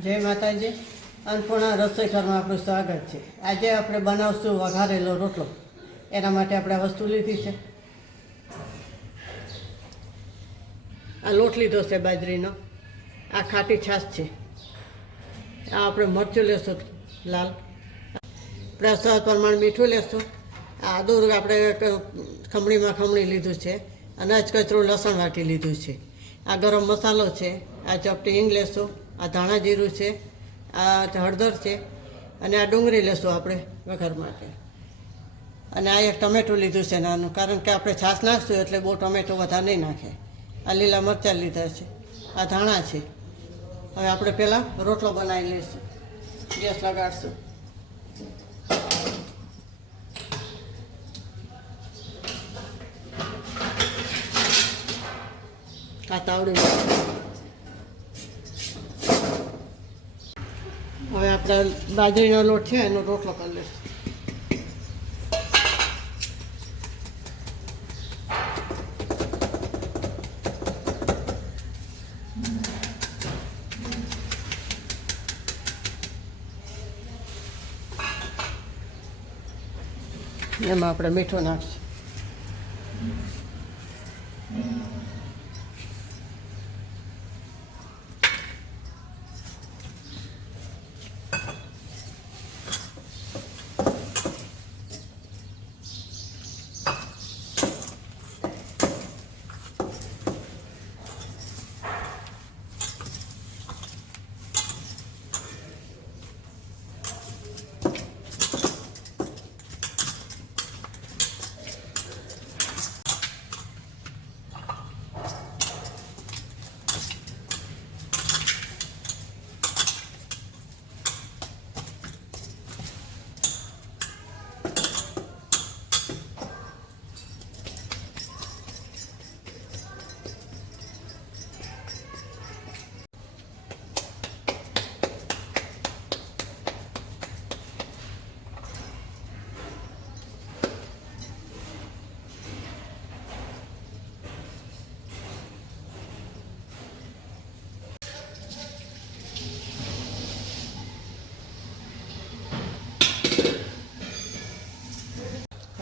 જય માતાજી. અન્નપૂર્ણા રસોઈ ઘરમાં આપણું સ્વાગત છે. આજે આપણે બનાવશું વઘારેલો રોટલો. એના માટે આપણે આ વસ્તુ લીધી છે. આ લોટ લીધો છે બાજરીનો. આ ખાટી છાશ છે. આ આપણે મરચું લેશું લાલ. આપણે સ્વાદ પ્રમાણે મીઠું લેશું. આ આદુ આપણે ખમણી લીધું છે. અનાજ કચરું લસણ વાટી લીધું છે. આ ગરમ મસાલો છે. આ ચપટી હિંગ લેશું. આ ધાણા જીરું છે. આ હળદર છે. અને આ ડુંગળી લેશું આપણે વઘાર માટે. અને આ એક ટમેટું લીધું છે નાનું, કારણ કે આપણે છાશ નાખશું એટલે બહુ ટમેટું વધારે નહીં નાખે. આ લીલા મરચાં લીધા છે. આ ધાણા છે. હવે આપણે પહેલાં રોટલો બનાવી લઈશું. ગેસ લગાડશું. આ તાવડી હવે આપણે બાજરીનો લોટ છે એનો રોટલો કરી લઈશું. એમાં આપણે મીઠું નાખશું.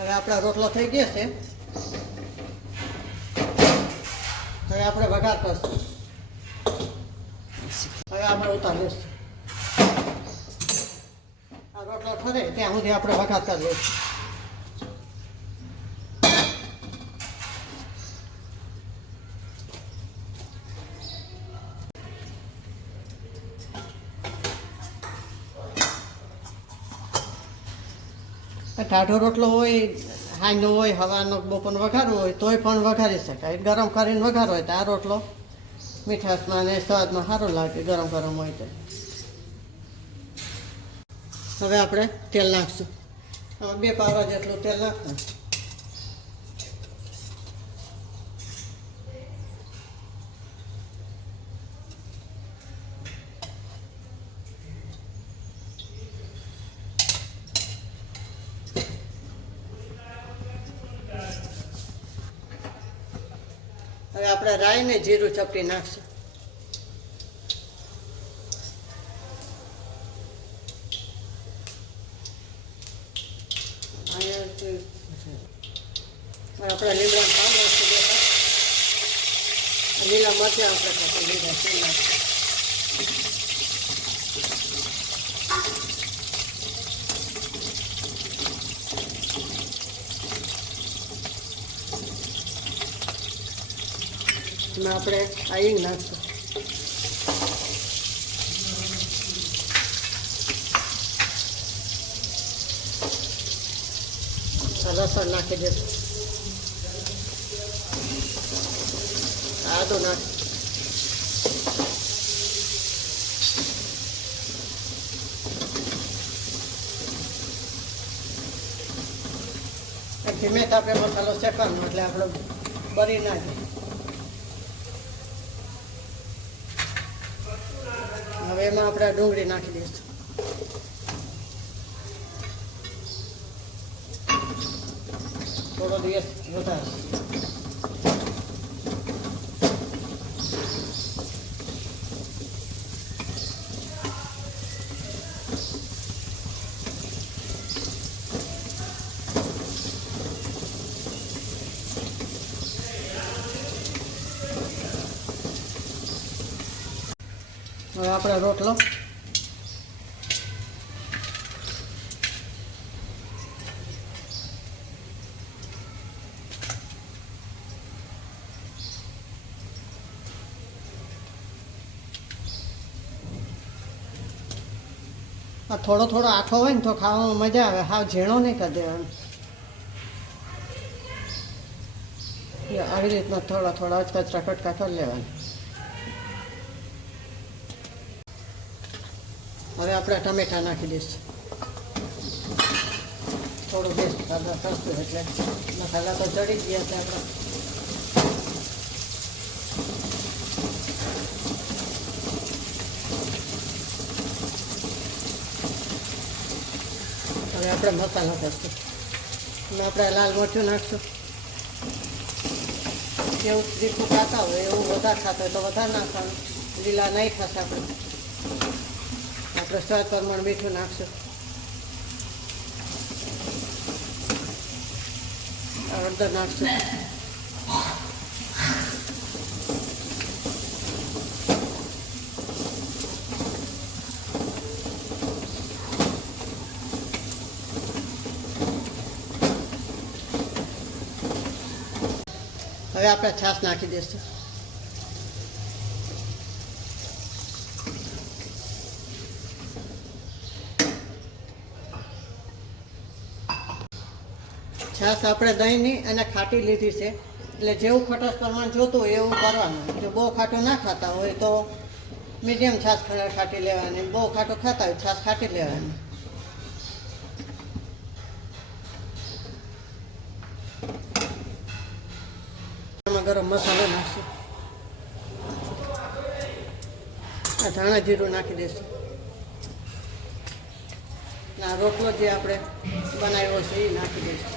હવે આપણા રોટલો થઈ ગયા છે. હવે આપણે વઘાર કરશું. હવે આપણે ઉતાર લઈશું. આ રોટલો ઠરે ત્યાં સુધી આપણે વઘાર કરી લઈશું. ટાઢો રોટલો હોય, હાંજનો હોય, હવાનો બપોરનો વઘારવો હોય તોય પણ વઘારી શકાય. ગરમ કરીને વઘારો હોય તો આ રોટલો મીઠાશમાં અને સ્વાદમાં સારો લાગે ગરમ હોય તો. હવે આપણે તેલ નાખશું. 2 પાવડા જેટલું તેલ નાખશું. હવે આપણે રાઈ ને જીરું ચપટી નાખશું. આપણે લીમડા લીલા મરચાં આપણે લીધા છે. આપણે આ હિંગ નાખશું. લસણ નાખી દઈશું. આદું નાખ. ધીમે તાપે મસાલો શેકવાનો એટલે આપણે બરી નાખીએ. હવે એમાં આપણે ડુંગળી નાખી દઈશું. થોડો દિવસ વધારે. હવે આપણે રોટલો થોડો થોડો આખો હોય ને તો ખાવામાં મજા આવે. હાવ ઝીણો નહીં કરી દેવાનો. આવી રીતના થોડા થોડા કચરા કટકા કરી લેવાના. હવે આપણે ટમેટા નાખી દઈશું. થોડું બેસ્ટ કરશું એટલે મસાલા તો ચડી ગયા છે આપણે. હવે આપણે મસાલો કરશું. અને આપણે લાલ મરચું નાખશું. જેવું તીખું ખાતા હોય એવું વધારે ખાતા હોય તો વધારે નાખવાનું. લીલા નહીં ખાશે આપણે સ્વાદ પ્રમાણે મીઠું નાખશું. હળદર નાખશું. હવે આપણે છાશ નાખી દઈશું. છાશ આપણે દહીંની અને ખાટી લીધી છે એટલે જેવું ખટાશ પ્રમાણ જોતું હોય એવું કરવાનું. જો બહુ ખાટું ના ખાતા હોય તો મીડિયમ છાશ ખાટી લેવાની. બહુ ખાટું ખાતા હોય છાશ ખાટી લેવાની. એમાં ગરમ મસાલો નાખશું. આ ધાણા જીરું નાખી દઈશું. આ રોટલો જે આપણે બનાવ્યો છે એ નાખી દઈશું.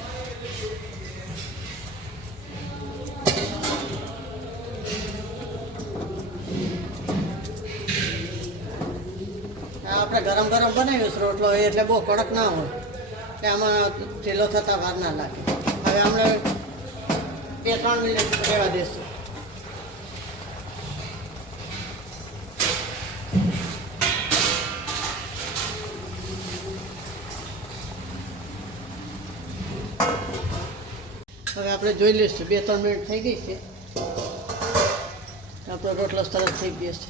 આપણે ગરમ ગરમ બનાવ્યું છે રોટલો એટલે બહુ કડક ના હોય એટલે આમાં ઢીલો થતાં વાર ના લાગે. હવે આપણે 2-3 મિનિટ રહેવા દઈશું. હવે આપણે જોઈ લઈશું 2-3 મિનિટ થઈ ગઈ છે. આપણો રોટલો સરસ થઈ ગયો છે.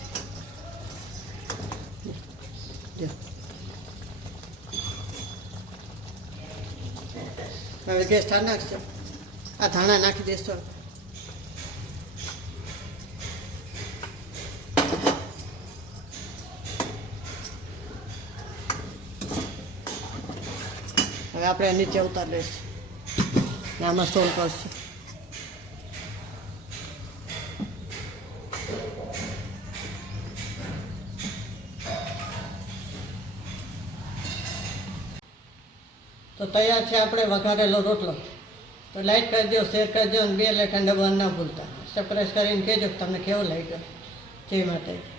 હવે ગેસ ઠાર નાખશે. આ ધાણા નાખી દઈશું. હવે આપણે નીચે ઉતાર લઈશું. આમાં સોલ કરશું. તો તૈયાર છે આપણે વઘારેલો રોટલો. તો લાઈક કરજો, શેર કરજો અને 2 લાઇકન દબાવવાનું ના ભૂલતા. સબસ્ક્રાઈબ કરીને કહેજો કે તમને કેવો લાગ્યો. જય માતાજી.